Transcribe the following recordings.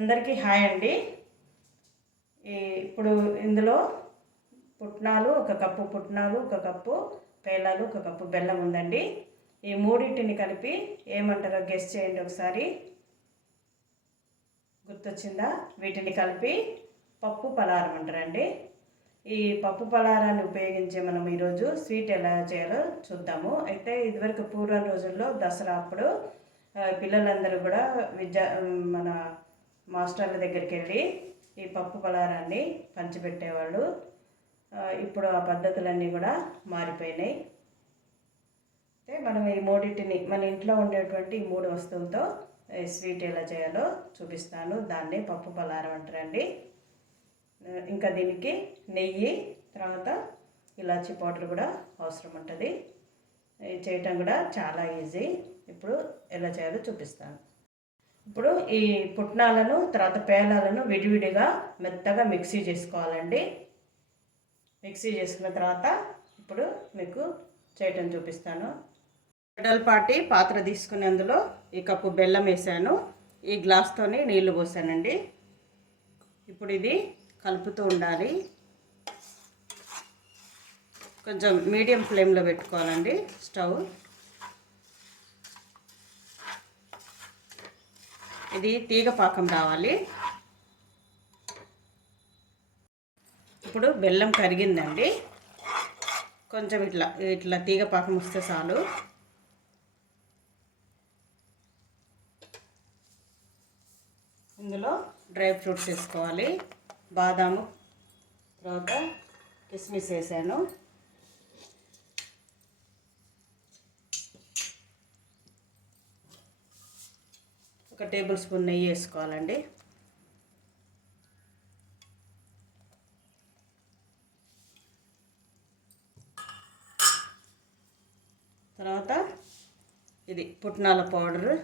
అందరికీ హాయ్ అండి. ఇప్పుడు ఇందులో పుట్నాలు, ఒక కప్పు పుట్నాలు, ఒక కప్పు పేలాలు, ఒక కప్పు బెల్లం ఉందండి. ఈ మూడింటిని కలిపి ఏమంటారో గెస్ చేయండి ఒకసారి. గుర్తొచ్చిందా? వీటిని కలిపి పప్పు పలారం అంటారండి. ఈ పప్పు పలారాన్ని ఉపయోగించి మనం ఈరోజు స్వీట్ ఎలా చేయాలో చూద్దాము. అయితే ఇదివరకు పూర్వం రోజుల్లో దసరా అప్పుడు పిల్లలందరూ కూడా మన మాస్టర్ల దగ్గరికి వెళ్ళి ఈ పప్పు పలారాన్ని పంచిపెట్టేవాళ్ళు. ఇప్పుడు ఆ పద్ధతులన్నీ కూడా మారిపోయినాయి. అయితే మనం ఈ మూడింటిని మన ఇంట్లో ఉండేటువంటి ఈ 3 వస్తువులతో స్వీట్ ఎలా చేయాలో చూపిస్తాను. దాన్ని పప్పు పలారం అంటారండి. ఇంకా దీనికి నెయ్యి, తర్వాత ఇలాచీ పౌడర్ కూడా అవసరం ఉంటుంది. చేయటం కూడా చాలా ఈజీ. ఇప్పుడు ఎలా చేయాలో చూపిస్తాను. ఇప్పుడు ఈ పుట్నాలను తర్వాత పేలాలను విడివిడిగా మెత్తగా మిక్సీ చేసుకోవాలండి. మిక్సీ చేసుకున్న తర్వాత ఇప్పుడు మీకు చేయటం చూపిస్తాను. వెడల్పాటి పాత్ర తీసుకుని అందులో ఈ కప్పు బెల్లం వేసాను. ఈ గ్లాస్తోని నీళ్లు పోసానండి. ఇప్పుడు ఇది కలుపుతూ ఉండాలి. కొంచెం మీడియం ఫ్లేమ్లో పెట్టుకోవాలండి స్టవ్. ఇది తీగ పాకం రావాలి. ఇప్పుడు బెల్లం కరిగిందండి. కొంచెం ఇట్లా తీగ పాకం వస్తే చాలు. ఇందులో డ్రై ఫ్రూట్స్ వేసుకోవాలి. బాదాము, తర్వాత కిస్మిస్ వేసాను. ఒక టేబుల్ స్పూన్ నెయ్యి వేసుకోవాలండి. తర్వాత ఇది పుట్నాల పౌడరు,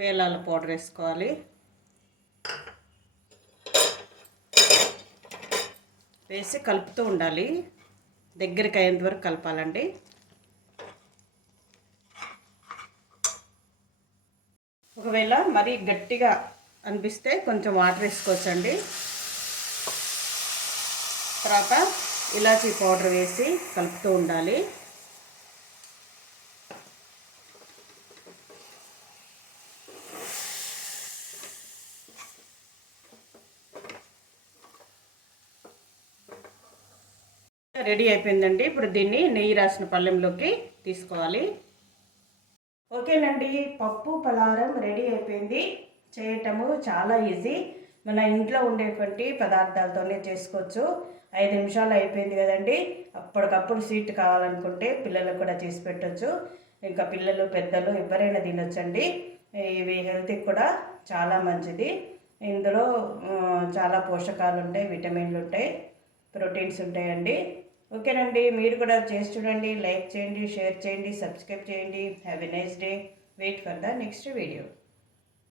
పేలాల పౌడర్ వేసుకోవాలి. వేసి కలుపుతూ ఉండాలి. దగ్గరికి అయ్యేంత వరకు కలపాలండి. ఒకవేళ మరీ గట్టిగా అనిపిస్తే కొంచెం వాటర్ వేసుకోవచ్చండి. తర్వాత ఇలాచీ పౌడర్ వేసి కలుపుతూ ఉండాలి. రెడీ అయిపోయిందండి. ఇప్పుడు దీన్ని నెయ్యి రాసిన పళ్ళెంలోకి తీసుకోవాలి. ఓకేనండి, పప్పు పలారం రెడీ అయిపోయింది. చేయటము చాలా ఈజీ. మన ఇంట్లో ఉండేటువంటి పదార్థాలతోనే చేసుకోవచ్చు. 5 నిమిషాలు అయిపోయింది కదండి. అప్పటికప్పుడు స్వీట్ కావాలనుకుంటే పిల్లలకు కూడా చేసి పెట్టచ్చు. ఇంకా పిల్లలు పెద్దలు ఎవరైనా తినొచ్చండి. ఇవి హెల్త్కి కూడా చాలా మంచిది. ఇందులో చాలా పోషకాలు ఉంటాయి, విటమిన్లు ఉంటాయి, ప్రోటీన్స్ ఉంటాయండి. ఓకేనండి, మీరు కూడా చేసి చూడండి. లైక్ చేయండి, షేర్ చేయండి, సబ్స్క్రైబ్ చేయండి. Have a nice day. Wait for the next video.